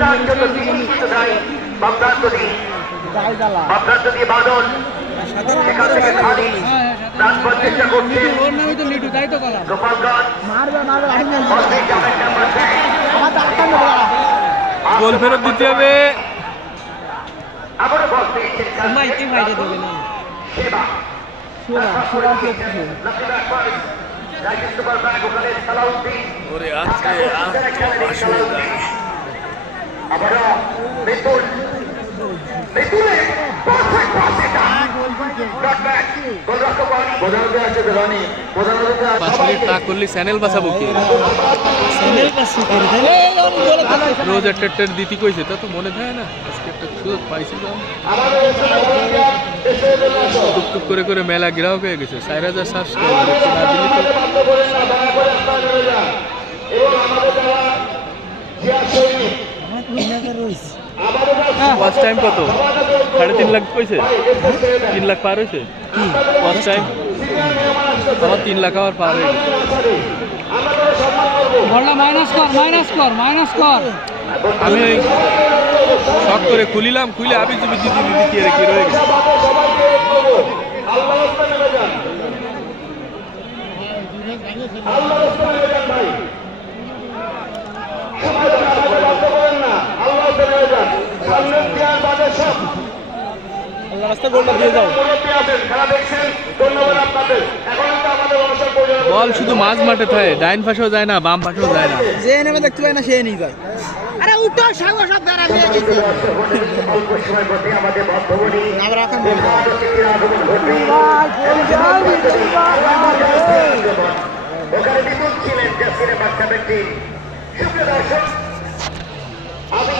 তার জন্য চিকিৎসিত নাই বাবদার যদি বাদল সেখান থেকে খালি ট্রান্সফার চেষ্টা করছে গোল ফেরত দিতে হবে। আবারও বল পেয়েছেন ওরে আজকে আবারও বিপুল বিপুলের পারফেক্ট পাস এটা নট ব্যাড গোলরক্ষক বোঝানোতে আছে রানি বোঝানোতে 5 মিনিট না করলে চ্যানেল বাঁচাবো কি? রোজ একটা দিতে কইছে তা তো মনে থাকে না। আজকে একটা সুযোগ পাইছি তো টুকটুক করে মেলা গ্রাহক হয়ে গেছে 4000 সাবস্ক্রাইব না দিলে ওয়াচ টাইম কত? 3.5 লাখ কইছে, 3 লাখ পার হয়েছে ওয়াচ টাইম। আমার 3 লাখ আবার পার হয়ে গেছে। মাইনাস কর আমি শখ করে খুলিলাম, খুলে আবি জুবি দিদি কি রয়ে গেছে। বল শুধু মাঝ মাঠে থাকে, ডাইন পাশেও যায় না, বাম পাশেও যায় না। যে নেমে দেখতে পায় না সে নিয়ে যায়। আরে উঠো সাগর সব বেড়া দিয়ে গেছে। আবার এখন বল ওখানে বিপুল ছিলেন জাসিরে বাচ্চা ব্যক্তি। সুপ্রিয় দর্শক, আমি